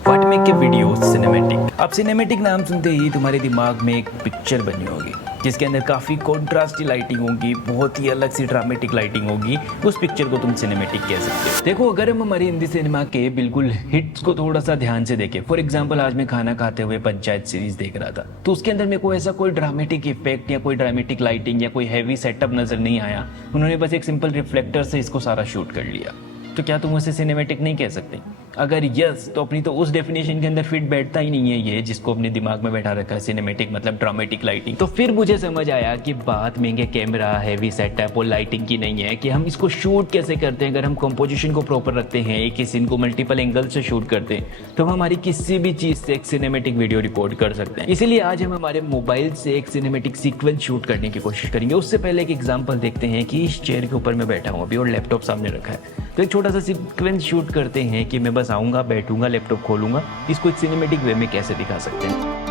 What make a video cinematic. अब cinematic नाम सुनते ही तुम्हारे दिमाग में एक पिक्चर बनी होगी जिसके अंदर काफ़ी कॉन्ट्रास्टी लाइटिंग होगी, बहुत ही अलग सी ड्रामेटिक लाइटिंग होगी। उस पिक्चर को तुम सिनेमैटिक कह सकते हो। देखो, अगर हम हमारी हिंदी सिनेमा के बिल्कुल हिट्स को थोड़ा सा ध्यान से देखें, फॉर एग्जाम्पल आज मैं खाना खाते हुए पंचायत सीरीज देख रहा था, तो उसके अंदर मेरे को ऐसा कोई ड्रामेटिक इफेक्ट या कोई ड्रामेटिक लाइटिंग या कोई हैवी सेटअप नजर नहीं आया। उन्होंने बस एक सिंपल रिफ्लेक्टर से इसको सारा शूट कर लिया। तो क्या तुम उसे सिनेमैटिक नहीं कह सकते? अगर यस, तो अपनी तो उस डेफिनेशन के अंदर फिट बैठता ही नहीं है ये जिसको अपने दिमाग में बैठा रखा है सिनेमैटिक मतलब ड्रामेटिक लाइटिंग। तो फिर मुझे समझ आया कि बात महंगे कैमरा, हैवी सेटअप और लाइटिंग की नहीं है कि हम इसको शूट कैसे करते हैं। अगर हम कंपोजिशन को प्रॉपर रखते हैं, एक ही सीन को मल्टीपल एंगल से शूट करते हैं, तो हम हमारी किसी भी चीज़ से एक सिनेमैटिक वीडियो रिकॉर्ड कर सकते हैं। इसीलिए आज हम हमारे मोबाइल से एक सिनेमैटिक सीक्वेंस शूट करने की कोशिश करेंगे। उससे पहले एक एग्जाम्पल देखते हैं कि इस चेयर के ऊपर मैं बैठा हूँ अभी और लैपटॉप सामने रखा है। तो एक छोटा सा सीक्वेंस शूट करते हैं कि मैं बस आऊँगा, बैठूंगा, लैपटॉप खोलूंगा। इसको एक सिनेमैटिक वे में कैसे दिखा सकते हैं।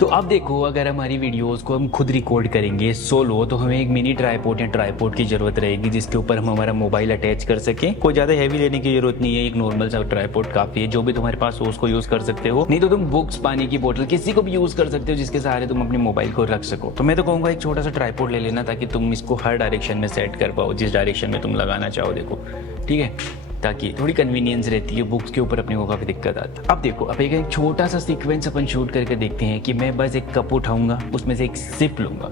तो अब देखो, अगर हमारी वीडियोस को हम खुद रिकॉर्ड करेंगे सोलो, तो हमें एक मिनी ट्राइपॉड या ट्राइपॉड की जरूरत रहेगी जिसके ऊपर हम हमारा मोबाइल अटैच कर सकें। कोई ज़्यादा हैवी लेने की जरूरत नहीं है, एक नॉर्मल सा ट्राइपॉड काफ़ी है। जो भी तुम्हारे पास हो उसको यूज़ कर सकते हो, नहीं तो तुम बुक्स, पानी की बोतल, किसी को भी यूज़ कर सकते हो जिसके सहारे तुम अपने मोबाइल को रख सको। तो मैं तो कहूँगा एक छोटा सा ट्राइपॉड ले लेना ताकि तुम इसको हर डायरेक्शन में सेट कर पाओ, जिस डायरेक्शन में तुम लगाना चाहो। देखो, ठीक है, ताकि थोड़ी कन्वीनियंस रहती है। बुक्स के ऊपर अपने को काफ़ी दिक्कत आता है। अब देखो, अब एक छोटा सा सीक्वेंस अपन शूट करके देखते हैं कि मैं बस एक कप उठाऊंगा, उसमें से एक सिप लूंगा।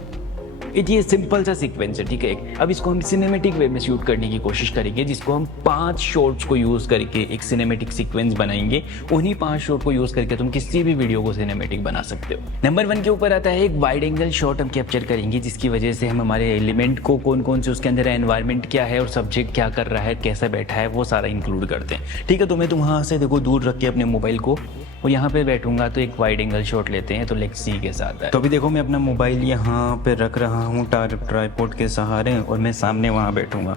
ये सिंपल सा सीक्वेंस है, ठीक है। अब इसको हम सिनेमैटिक वे में शूट करने की कोशिश करेंगे, जिसको हम 5 शॉट्स को यूज करके एक सिनेमैटिक सीक्वेंस बनाएंगे। उन्हीं 5 शॉट को यूज करके तुम किसी भी वीडियो को सिनेमैटिक बना सकते हो। नंबर 1 के ऊपर आता है एक वाइड एंगल शॉट हम कैप्चर करेंगे, जिसकी वजह से हम हमारे एलिमेंट को कौन कौन से उसके अंदर एनवायरमेंट क्या है और सब्जेक्ट क्या कर रहा है, कैसा बैठा है, वो सारा इंक्लूड करते हैं, ठीक है। तो मैं वहाँ से देखो दूर रख के अपने मोबाइल को और यहाँ पे बैठूंगा, तो एक वाइड एंगल शॉट लेते हैं। तो लेट्स सी के साथ है। तो अभी देखो, मैं अपना मोबाइल यहाँ पे रख रहा हूँ ट्राइपॉड के सहारे और मैं सामने वहाँ बैठूंगा।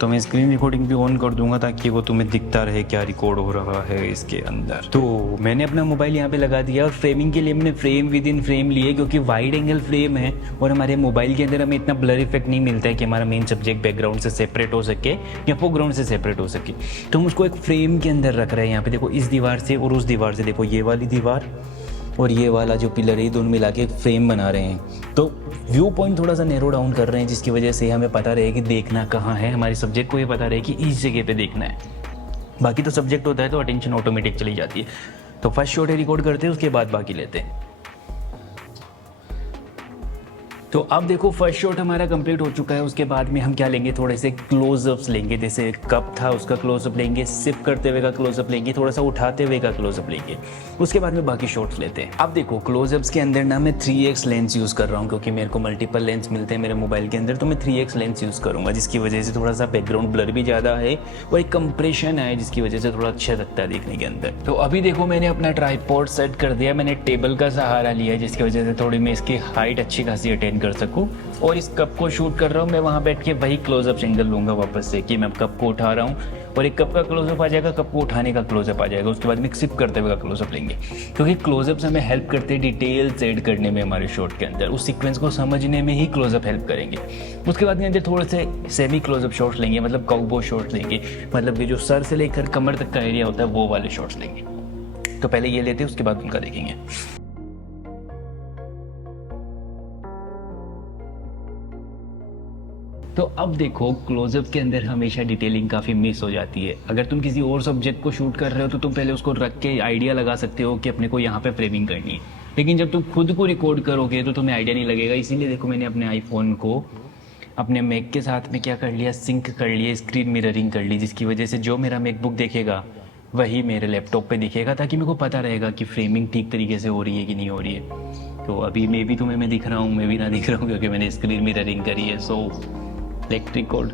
तो मैं स्क्रीन रिकॉर्डिंग भी ऑन कर दूंगा ताकि वो तुम्हें दिखता रहे क्या रिकॉर्ड हो रहा है इसके अंदर। तो मैंने अपना मोबाइल यहाँ पे लगा दिया और फ्रेमिंग के लिए मैंने फ्रेम विद इन फ्रेम लिए, क्योंकि वाइड एंगल फ्रेम है और हमारे मोबाइल के अंदर हमें इतना ब्लर इफेक्ट नहीं मिलता है कि हमारा मेन सब्जेक्ट बैकग्राउंड से सेपरेट हो सके या फोरग्राउंड से सेपरेट हो सके। तो हम उसको एक फ्रेम के अंदर रख रहे हैं। यहाँ पे देखो, इस दीवार से और उस दीवार से, देखो ये वाली दीवार और ये वाला जो पिलर है, दोनों मिला के फ्रेम बना रहे हैं। तो व्यू पॉइंट थोड़ा सा नैरो डाउन कर रहे हैं, जिसकी वजह से हमें पता रहे कि देखना कहाँ है। हमारे सब्जेक्ट को ये पता रहे कि इस जगह पे देखना है। बाकी तो सब्जेक्ट होता है तो अटेंशन ऑटोमेटिक चली जाती है। तो फर्स्ट शॉट रिकॉर्ड करते हैं, उसके बाद बाकी लेते हैं। तो अब देखो, फर्स्ट शॉट हमारा कंप्लीट हो चुका है। उसके बाद में हम क्या लेंगे, थोड़े से क्लोजअप्स लेंगे। जैसे कप था उसका क्लोजअप लेंगे, सिप करते हुए का क्लोजअप लेंगे, थोड़ा सा उठाते हुए का क्लोजअप लेंगे। उसके बाद में बाकी शॉट्स लेते हैं। अब देखो, क्लोजअप्स के अंदर ना मैं 3x लेंस यूज़ कर रहा हूँ, क्योंकि मेरे को मल्टीपल लेंस मिलते हैं मेरे मोबाइल के अंदर। तो मैं 3x लेंस यूज़ करूँगा, जिसकी वजह से थोड़ा सा बैकग्राउंड ब्लर भी ज़्यादा है और एक कंप्रेशन है, जिसकी वजह से थोड़ा अच्छा लगता है देखने के अंदर। तो अभी देखो, मैंने अपना ट्राइपॉड सेट कर दिया। मैंने टेबल का सहारा लिया है, जिसकी वजह से थोड़ी मैं इसकी हाइट अच्छी खासी अटेन कर सकूँ। और इस कप को शूट कर रहा हूँ मैं, वहाँ बैठ के वही क्लोजअप एंगल लूंगा वापस से कि मैं कप को उठा रहा हूँ और एक कप का क्लोजअप आ जाएगा, कप को उठाने का क्लोजअप आ जाएगा। उसके बाद में सिप करते हुए का क्लोजअप लेंगे, क्योंकि क्लोजअप्स हमें हेल्प करते हैं डिटेल्स ऐड करने में हमारे शॉट के अंदर। उस सीक्वेंस को समझने में ही क्लोजअप हेल्प करेंगे। उसके बाद में अंदर थोड़े से सेमी क्लोजअप शॉट्स लेंगे, मतलब काउबॉय शॉट्स लेंगे, मतलब ये जो सर से लेकर कमर तक का एरिया होता है वो वाले शॉट्स लेंगे। तो पहले ये लेते हैं, उसके बाद उनका देखेंगे। तो अब देखो, क्लोजअप के अंदर हमेशा डिटेलिंग काफ़ी मिस हो जाती है। अगर तुम किसी और सब्जेक्ट को शूट कर रहे हो तो तुम पहले उसको रख के आइडिया लगा सकते हो कि अपने को यहाँ पे फ्रेमिंग करनी है, लेकिन जब तुम खुद को रिकॉर्ड करोगे तो तुम्हें आइडिया नहीं लगेगा। इसीलिए देखो, मैंने अपने आईफोन को अपने मैक के साथ में क्या कर लिया, सिंक कर लिया, स्क्रीन मिररिंग कर ली, जिसकी वजह से जो मेरा मैकबुक देखेगा वही मेरे लैपटॉप पे दिखेगा, ताकि मेरे को पता रहेगा कि फ्रेमिंग ठीक तरीके से हो रही है कि नहीं हो रही है। तो अभी मे भी तुम्हें मैं दिख रहा हूँ, मैं भी ना दिख रहा हूँ, क्योंकि मैंने स्क्रीन मिररिंग करी है। So electric code.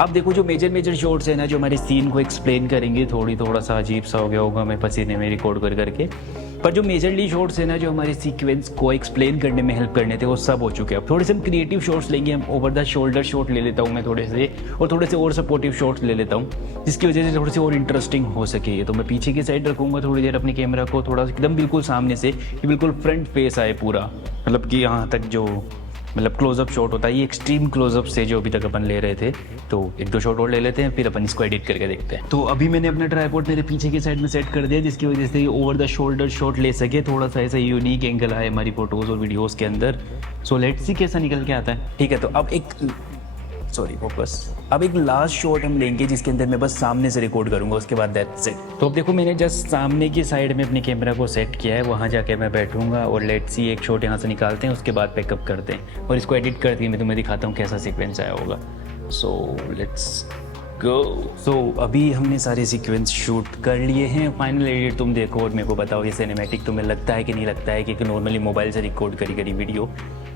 अब देखो, जो मेजर शॉट्स है ना, जो हमारे सीन को एक्सप्लेन करेंगे, थोड़ा सा अजीब सा हो गया होगा मैं पसीने में रिकॉर्ड कर करके। पर जो मेजरली शॉट्स है ना, जो हमारे सीक्वेंस को एक्सप्लेन करने में हेल्प करने थे, वो सब हो चुके हैं। अब थोड़े से हम क्रिएटिव शॉट्स लेंगे, हम ओवर द शोल्डर शॉट ले लेता हूँ मैं थोड़े से, और थोड़े से और सपोर्टिव शॉट्स ले लेता हूँ, जिसकी वजह से थोड़ी सी और इंटरेस्टिंग हो सके। ये तो मैं पीछे की साइड रखूँगा थोड़ी देर अपने कैमरा को, थोड़ा एकदम बिल्कुल सामने से, कि बिल्कुल फ्रंट फेस आए पूरा, मतलब कि यहाँ तक जो मतलब क्लोजअप शॉट होता है, ये एक्सट्रीम क्लोजअप से जो अभी तक अपन ले रहे थे। तो एक दो शॉट और ले लेते हैं, फिर अपन इसको एडिट करके देखते हैं। तो अभी मैंने अपना ट्राइपॉड मेरे पीछे की साइड में सेट कर दिया, जिसकी वजह से ओवर द शोल्डर शॉट ले सके, थोड़ा सा ऐसा यूनिक एंगल आए हमारी फोटोज़ और वीडियोज़ के अंदर। सो लेट्स सी कैसा निकल के आता है। ठीक है, तो अब एक लास्ट शॉट हम लेंगे, जिसके अंदर मैं बस सामने से रिकॉर्ड करूंगा, उसके बाद दैट्स इट। तो अब देखो, मैंने जस्ट सामने की साइड में अपने कैमरा को सेट किया है, वहाँ जाके मैं बैठूंगा और लेट्स सी एक शॉट यहाँ से निकालते हैं, उसके बाद पैकअप करते हैं और इसको एडिट करके मैं तुम्हें दिखाता हूँ कैसा सीक्वेंस आया होगा। So let's go. सो अभी हमने सारे सीक्वेंस शूट कर लिए हैं, फाइनल एडिट तुम देखो और मेरे को बताओ ये सिनेमैटिक तुम्हें लगता है कि नहीं लगता है, कि नॉर्मली मोबाइल से रिकॉर्ड करी वीडियो।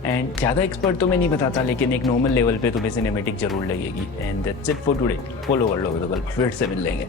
एंड ज़्यादा एक्सपर्ट तो मैं नहीं बताता, लेकिन एक नॉर्मल लेवल पे तुम्हें सिनेमैटिक जरूर लगेगी। And that's it for today. Follow कर लोगे तो कल फिर से मिल लेंगे।